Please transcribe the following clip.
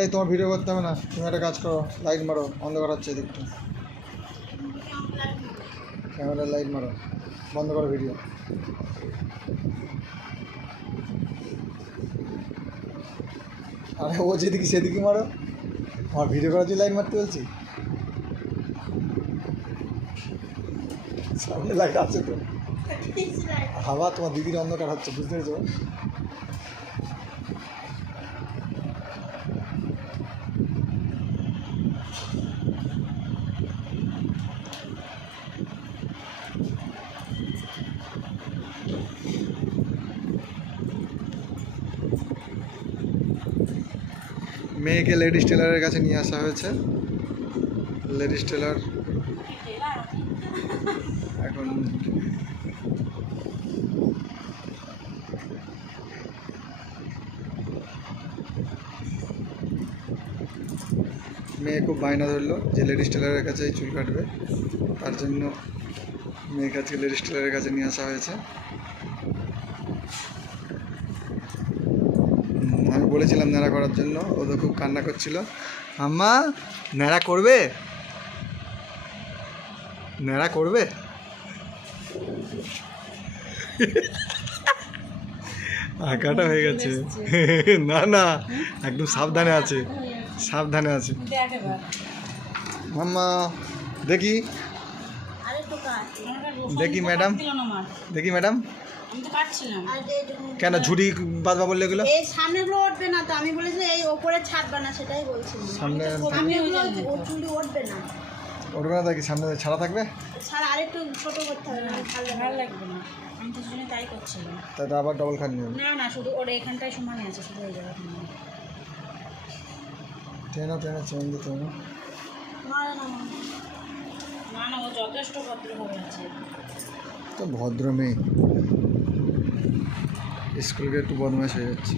এই তোমার ভিডিও করতে হবে না। তুমি একটা কাজ করো লাইট মারো অন্ধকার হচ্ছে এদিকটা। ক্যামেরার লাইট মারো বন্ধ করো ভিডিও আরে ও যেদিকে সেদিকে মারো। আমার ভিডিও করার জন্য লাইট মারতে বলছি? সামনে লাইট আছে তো। হাওয়া তোমার দিদির অন্ধকার হচ্ছে বুঝতে পেরেছ? মেয়েকে লেডিস টেলারের কাছে নিয়ে আসা হয়েছে। লেডিস টেলার এখন মেয়ে খুব বায়না ধরলো যে লেডিস টেলারের কাছে চুল কাটবে। তার জন্য মেয়েকে আজকে লেডিস টেলারের কাছে নিয়ে আসা হয়েছে উম, আমি বলেছিলাম ন্যাড়া করার জন্য ও তো খুব কান্না করছিল। আম্মা ন্যাড়া করবে? ন্যাড়া করবে? আঁকাটা হয়ে গেছে। না না একদম সাবধানে আছে সাবধানে আছে। মাম্মা দেখি। দেখি ম্যাডাম। দেখি ম্যাডাম। আমি তো কাটছিলাম। কেন ঝুড়ি বাঁধবা বললে এগুলো? এই সামনেগুলো উঠবে না তো আমি বলেছি এই ওপরে ছাড়বে না সেটাই বলছিলাম সামনে উঠবে না। সামনে ছাড়া থাকবে? ছাড়া আরেকটু ছোট করতে হবে ভালো ভালো লাগবে না। আমি তো জন্য তাই করছিলাম। তাই আবার ডবল খান না না শুধু ওর এখানটায় সমানে আছে শুধু দিতে হবে না না ও যথেষ্ট ভদ্র তো ভদ্র মেয়ে। স্কুলকে একটু বদমাশ হয়ে যাচ্ছে।